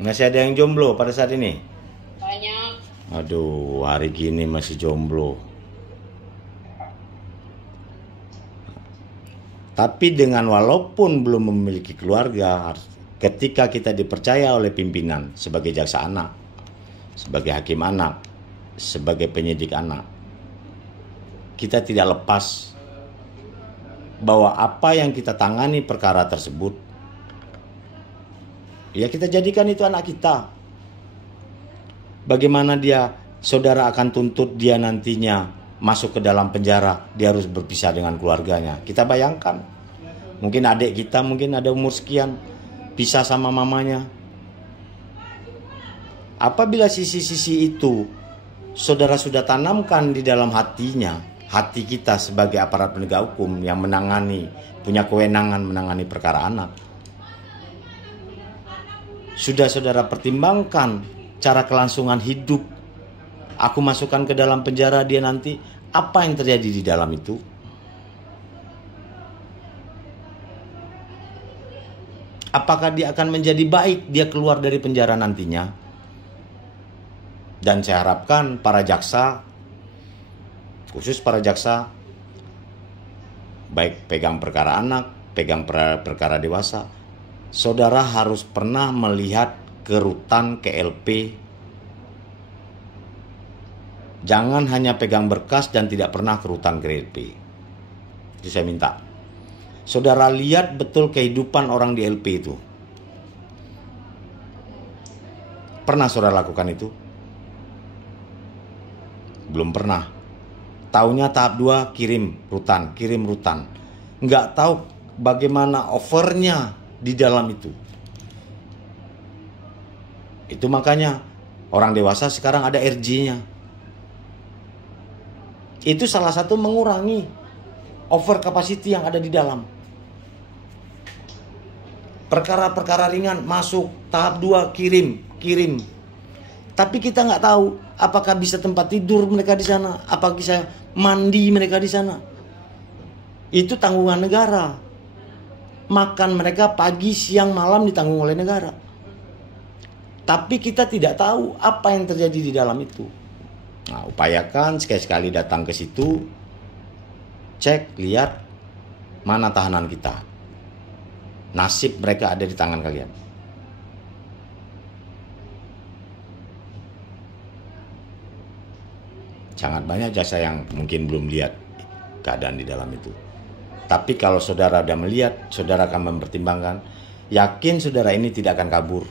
Masih ada yang jomblo pada saat ini? Banyak. Aduh, hari gini masih jomblo. Tapi dengan walaupun belum memiliki keluarga, ketika kita dipercaya oleh pimpinan sebagai jaksa anak, sebagai hakim anak, sebagai penyidik anak, kita tidak lepas bahwa apa yang kita tangani perkara tersebut, ya kita jadikan itu anak kita. Bagaimana saudara akan tuntut dia nantinya masuk ke dalam penjara, dia harus berpisah dengan keluarganya. Kita bayangkan, mungkin adik kita mungkin ada umur sekian, pisah sama mamanya. Apabila sisi-sisi itu saudara sudah tanamkan di dalam hatinya, hati kita sebagai aparat penegak hukum yang punya kewenangan menangani perkara anak, sudah saudara pertimbangkan cara kelangsungan hidup, aku masukkan ke dalam penjara dia nanti, apa yang terjadi di dalam itu? Apakah dia akan menjadi baik dia keluar dari penjara nantinya? Dan saya harapkan para jaksa, khusus para jaksa, baik pegang perkara anak, pegang perkara dewasa, saudara harus pernah melihat ke rutan, ke LP. Jangan hanya pegang berkas dan tidak pernah ke rutan, ke LP. Itu saya minta. Saudara lihat betul kehidupan orang di LP itu. Pernah saudara lakukan itu? Belum pernah. Taunya tahap 2 kirim rutan. Nggak tahu bagaimana offernya di dalam itu. Itu makanya orang dewasa sekarang ada RJ-nya. Itu salah satu mengurangi over capacity yang ada di dalam. Perkara-perkara ringan masuk tahap 2 kirim. Tapi kita nggak tahu apakah bisa tempat tidur mereka di sana, apakah bisa mandi mereka di sana. Itu tanggungan negara. Makan mereka pagi, siang, malam ditanggung oleh negara. Tapi kita tidak tahu apa yang terjadi di dalam itu. Nah, upayakan sekali-sekali datang ke situ, cek, lihat mana tahanan kita. Nasib mereka ada di tangan kalian. Sangat banyak jaksa yang mungkin belum lihat keadaan di dalam itu. Tapi kalau saudara sudah melihat, saudara akan mempertimbangkan, yakin saudara ini tidak akan kabur.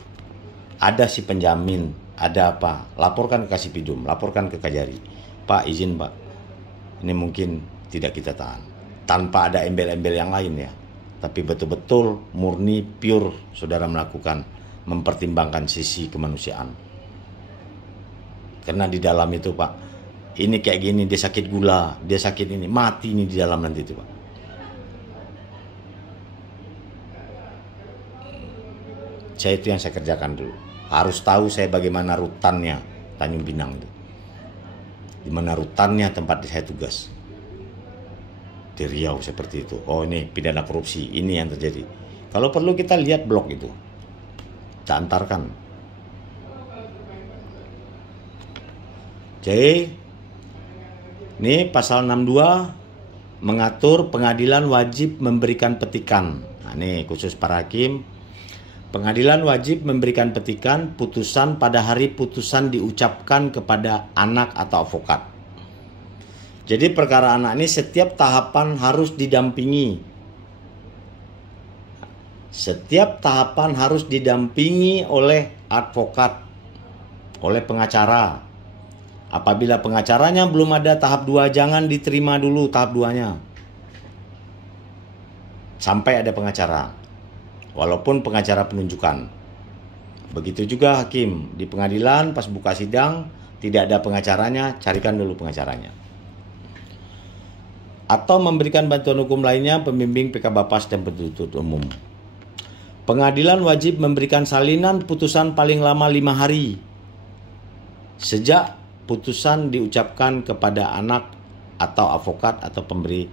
Ada si penjamin, ada apa, laporkan ke Kasipidum, laporkan ke Kajari. Pak, izin Pak, ini mungkin tidak kita tahan. Tanpa ada embel-embel yang lain ya. Tapi betul-betul murni, pure saudara melakukan, mempertimbangkan sisi kemanusiaan. Karena di dalam itu Pak, ini kayak gini, dia sakit gula, dia sakit ini, mati ini di dalam nanti itu Pak. Saya itu yang saya kerjakan dulu. Harus tahu saya bagaimana rutannya Tanjung Pinang itu. Di mana rutannya tempat saya tugas. Di Riau seperti itu. Oh ini pidana korupsi, ini yang terjadi. Kalau perlu kita lihat blok itu. Kita antarkan. Jadi ini pasal 62 mengatur pengadilan wajib memberikan petikan. Nah, ini khusus para hakim. Pengadilan wajib memberikan petikan putusan pada hari putusan diucapkan kepada anak atau avokat. Jadi perkara anak ini setiap tahapan harus didampingi. Setiap tahapan harus didampingi oleh advokat, oleh pengacara. Apabila pengacaranya belum ada tahap 2, jangan diterima dulu tahap 2-nya. Sampai ada pengacara. Walaupun pengacara penunjukan. Begitu juga hakim di pengadilan pas buka sidang tidak ada pengacaranya, carikan dulu pengacaranya. Atau memberikan bantuan hukum lainnya pembimbing PK Bapas dan penuntut umum. Pengadilan wajib memberikan salinan putusan paling lama 5 hari sejak putusan diucapkan kepada anak atau avokat atau pemberi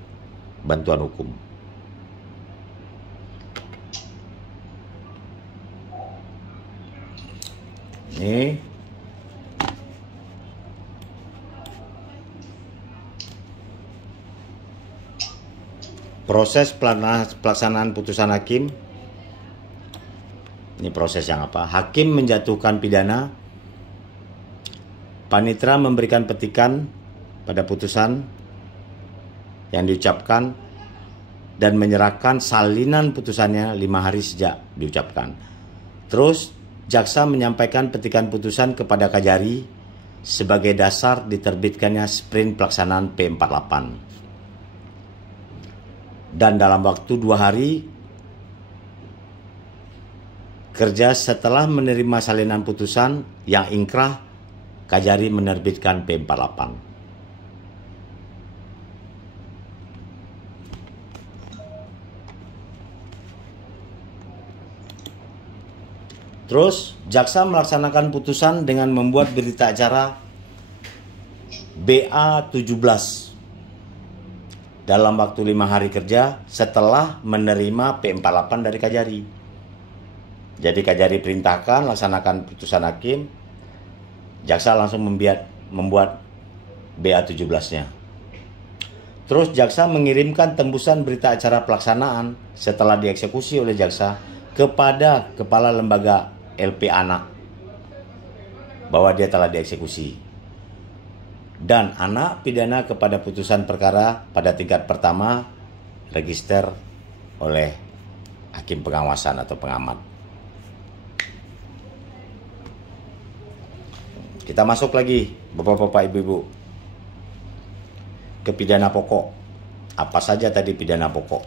bantuan hukum. Ini proses pelaksanaan putusan hakim. Ini proses yang apa? Hakim menjatuhkan pidana, panitera memberikan petikan pada putusan yang diucapkan dan menyerahkan salinan putusannya 5 hari sejak diucapkan. Terus jaksa menyampaikan petikan putusan kepada Kajari sebagai dasar diterbitkannya sprint pelaksanaan P48. Dan dalam waktu 2 hari kerja setelah menerima salinan putusan yang ingkrah, Kajari menerbitkan P48. Terus jaksa melaksanakan putusan dengan membuat berita acara BA17 dalam waktu 5 hari kerja setelah menerima P48 dari Kajari. Jadi Kajari perintahkan laksanakan putusan hakim, jaksa langsung membuat BA17-nya. Terus jaksa mengirimkan tembusan berita acara pelaksanaan setelah dieksekusi oleh jaksa kepada kepala lembaga LP anak bahwa dia telah dieksekusi. Dan anak pidana kepada putusan perkara pada tingkat pertama register oleh hakim pengawasan atau pengamat. Kita masuk lagi, Bapak-bapak, Ibu-ibu, ke pidana pokok. Apa saja tadi pidana pokok?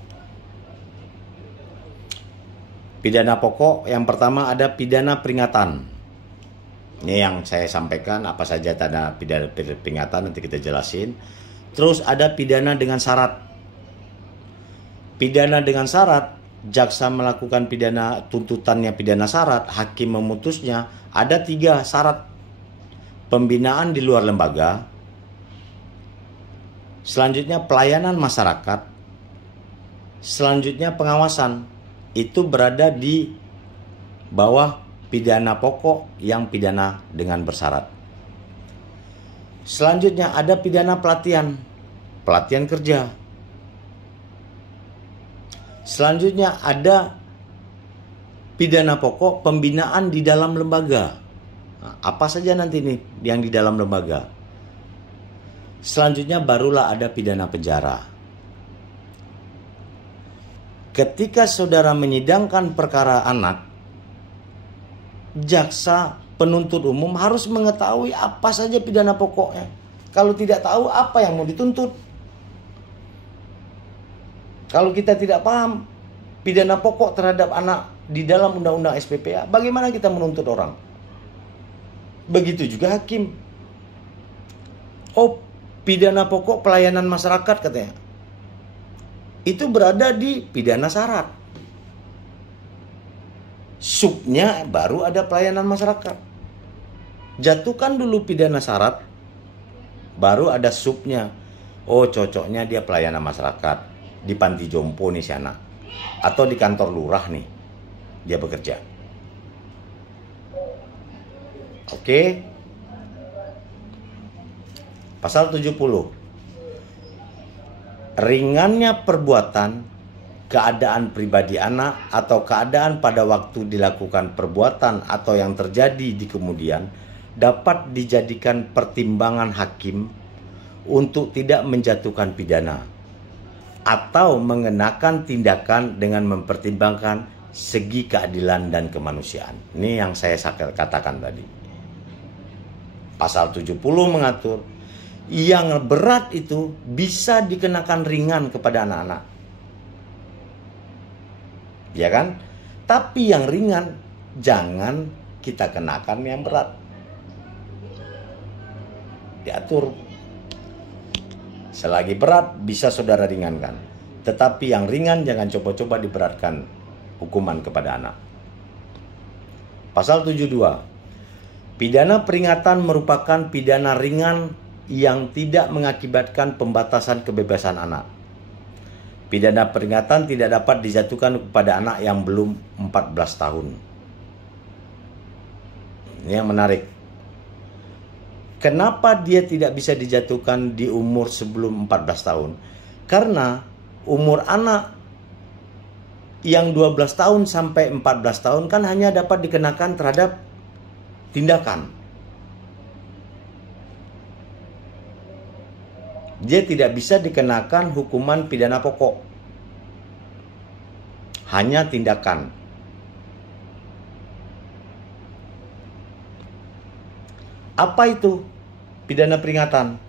Pidana pokok yang pertama ada pidana peringatan. Ini yang saya sampaikan, apa saja tanda pidana peringatan nanti kita jelasin. Terus ada pidana dengan syarat. Pidana dengan syarat, jaksa melakukan pidana tuntutannya pidana syarat, hakim memutusnya, ada 3 syarat. Pembinaan di luar lembaga, selanjutnya pelayanan masyarakat, selanjutnya pengawasan. Itu berada di bawah pidana pokok yang pidana dengan bersyarat. Selanjutnya ada pidana pelatihan kerja. Selanjutnya ada pidana pokok pembinaan di dalam lembaga. Nah, apa saja nanti nih yang di dalam lembaga. Selanjutnya barulah ada pidana penjara. Ketika saudara menyidangkan perkara anak, jaksa penuntut umum harus mengetahui apa saja pidana pokoknya. Kalau tidak tahu, apa yang mau dituntut? Kalau kita tidak paham pidana pokok terhadap anak di dalam undang-undang SPPA, bagaimana kita menuntut orang? Begitu juga hakim. Oh, pidana pokok pelayanan masyarakat katanya. Itu berada di pidana syarat. Subnya baru ada pelayanan masyarakat. Jatuhkan dulu pidana syarat, baru ada subnya. Oh, cocoknya dia pelayanan masyarakat. Di panti jompo nih si anak. Atau di kantor lurah nih dia bekerja. Oke. Pasal 70. Ringannya perbuatan, keadaan pribadi anak atau keadaan pada waktu dilakukan perbuatan atau yang terjadi di kemudian dapat dijadikan pertimbangan hakim untuk tidak menjatuhkan pidana atau mengenakan tindakan dengan mempertimbangkan segi keadilan dan kemanusiaan. Ini yang saya katakan tadi. Pasal 70 mengatur yang berat itu bisa dikenakan ringan kepada anak-anak. Ya kan? Tapi yang ringan jangan kita kenakan yang berat. Diatur. Selagi berat bisa saudara ringankan. Tetapi yang ringan jangan coba-coba diberatkan hukuman kepada anak. Pasal 72. Pidana peringatan merupakan pidana ringan yang tidak mengakibatkan pembatasan kebebasan anak. Pidana peringatan tidak dapat dijatuhkan kepada anak yang belum 14 tahun. Ini yang menarik. Kenapa dia tidak bisa dijatuhkan di umur sebelum 14 tahun? Karena umur anak yang 12 tahun sampai 14 tahun kan hanya dapat dikenakan terhadap tindakan. Dia tidak bisa dikenakan hukuman pidana pokok. Hanya tindakan. Apa itu pidana peringatan?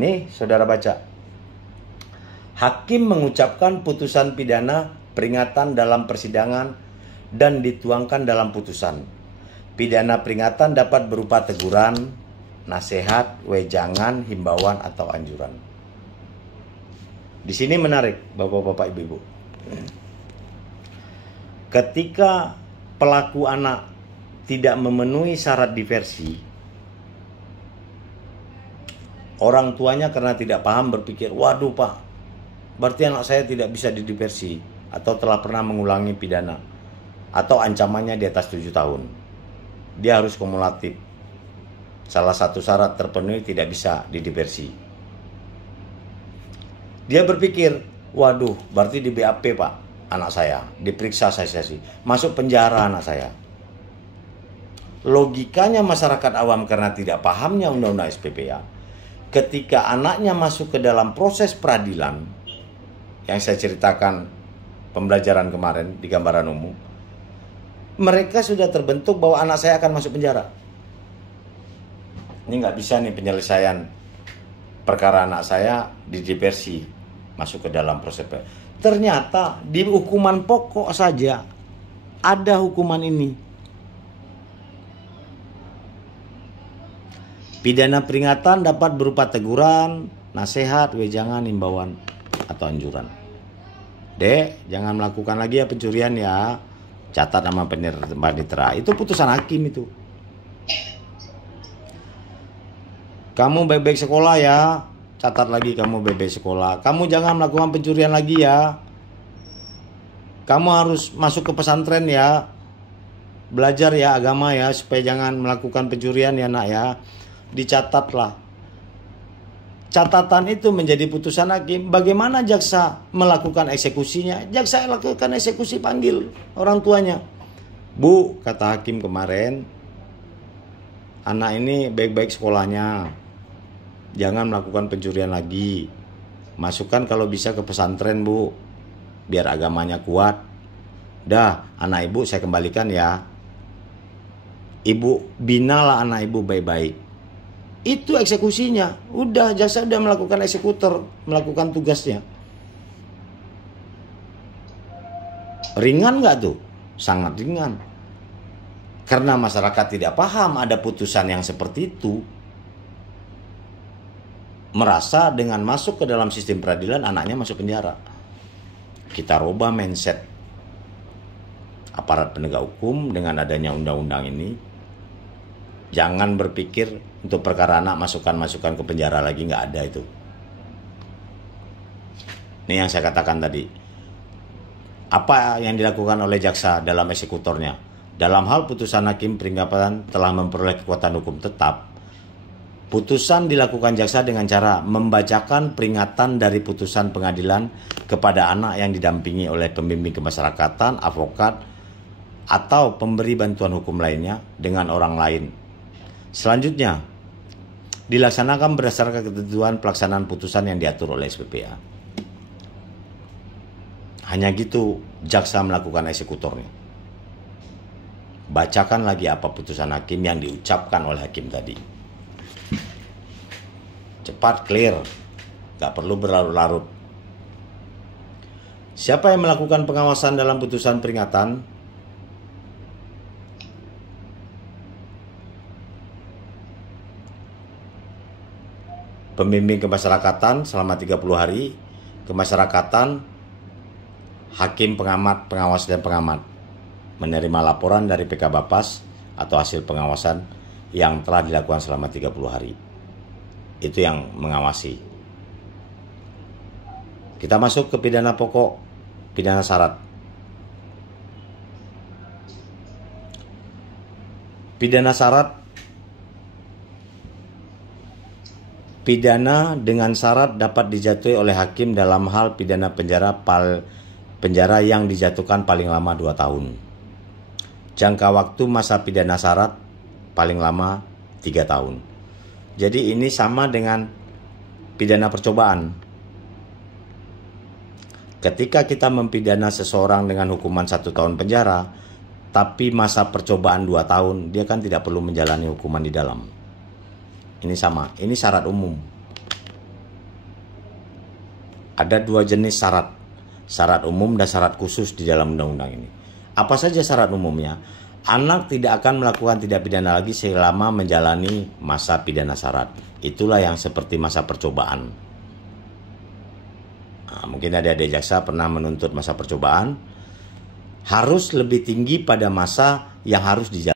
Nih, saudara baca. Hakim mengucapkan putusan pidana peringatan dalam persidangan dan dituangkan dalam putusan. Pidana peringatan dapat berupa teguran, nasihat, wejangan, himbauan, atau anjuran. Di sini menarik, Bapak-bapak, Ibu-ibu. Ketika pelaku anak tidak memenuhi syarat diversi, orang tuanya karena tidak paham berpikir, waduh Pak, berarti anak saya tidak bisa didiversi atau telah pernah mengulangi pidana atau ancamannya di atas 7 tahun. Dia harus kumulatif. Salah satu syarat terpenuhi tidak bisa didiversi. Dia berpikir, waduh, berarti di BAP Pak, anak saya, diperiksa saya sih, masuk penjara anak saya. Logikanya masyarakat awam karena tidak pahamnya undang-undang SPPA, ketika anaknya masuk ke dalam proses peradilan, yang saya ceritakan pembelajaran kemarin di gambaran umum, mereka sudah terbentuk bahwa anak saya akan masuk penjara. Ini nggak bisa nih penyelesaian perkara anak saya didiversi masuk ke dalam proses. Ternyata di hukuman pokok saja ada hukuman ini. Pidana peringatan dapat berupa teguran, nasihat, wejangan, himbauan, atau anjuran. Dek, jangan melakukan lagi ya pencurian ya. Catat nama panitera. Itu putusan hakim itu. Kamu baik-baik sekolah ya. Catat lagi kamu baik-baik sekolah. Kamu jangan melakukan pencurian lagi ya. Kamu harus masuk ke pesantren ya. Belajar ya agama ya, supaya jangan melakukan pencurian ya nak ya. Dicatatlah. Catatan itu menjadi putusan hakim. Bagaimana jaksa melakukan eksekusinya? Jaksa lakukan eksekusi, panggil orang tuanya. Bu, kata hakim kemarin, anak ini baik-baik sekolahnya, jangan melakukan pencurian lagi. Masukkan kalau bisa ke pesantren Bu, biar agamanya kuat. Dah, anak ibu saya kembalikan ya. Ibu binalah anak ibu baik-baik. Itu eksekusinya. Udah, jaksa udah melakukan eksekutor, melakukan tugasnya. Ringan nggak tuh? Sangat ringan. Karena masyarakat tidak paham ada putusan yang seperti itu. Merasa dengan masuk ke dalam sistem peradilan anaknya masuk penjara. Kita rubah mindset aparat penegak hukum dengan adanya undang-undang ini. Jangan berpikir untuk perkara anak masukkan ke penjara lagi, nggak ada itu. Ini yang saya katakan tadi. Apa yang dilakukan oleh jaksa dalam eksekutornya? Dalam hal putusan hakim peringatan telah memperoleh kekuatan hukum tetap, putusan dilakukan jaksa dengan cara membacakan peringatan dari putusan pengadilan kepada anak yang didampingi oleh pembimbing kemasyarakatan, advokat, atau pemberi bantuan hukum lainnya dengan orang lain. Selanjutnya, dilaksanakan berdasarkan ketentuan pelaksanaan putusan yang diatur oleh SPPA. Hanya gitu jaksa melakukan eksekutornya. Bacakan lagi apa putusan hakim yang diucapkan oleh hakim tadi. Cepat, clear, gak perlu berlarut-larut. Siapa yang melakukan pengawasan dalam putusan peringatan? Pembimbing kemasyarakatan selama 30 hari, kemasyarakatan, hakim, pengamat, pengawas, dan pengamat menerima laporan dari PK Bapas atau hasil pengawasan yang telah dilakukan selama 30 hari. Itu yang mengawasi. Kita masuk ke pidana pokok, pidana syarat. Pidana syarat. Pidana dengan syarat dapat dijatuhi oleh hakim dalam hal pidana penjara yang dijatuhkan paling lama 2 tahun. Jangka waktu masa pidana syarat paling lama 3 tahun. Jadi ini sama dengan pidana percobaan. Ketika kita mempidana seseorang dengan hukuman 1 tahun penjara, tapi masa percobaan 2 tahun, dia kan tidak perlu menjalani hukuman di dalam. Ini sama, ini syarat umum. Ada 2 jenis syarat. Syarat umum dan syarat khusus di dalam undang-undang ini. Apa saja syarat umumnya? Anak tidak akan melakukan tindak pidana lagi selama menjalani masa pidana syarat. Itulah yang seperti masa percobaan. Nah, mungkin adik-adik jaksa pernah menuntut masa percobaan. Harus lebih tinggi pada masa yang harus dijalani.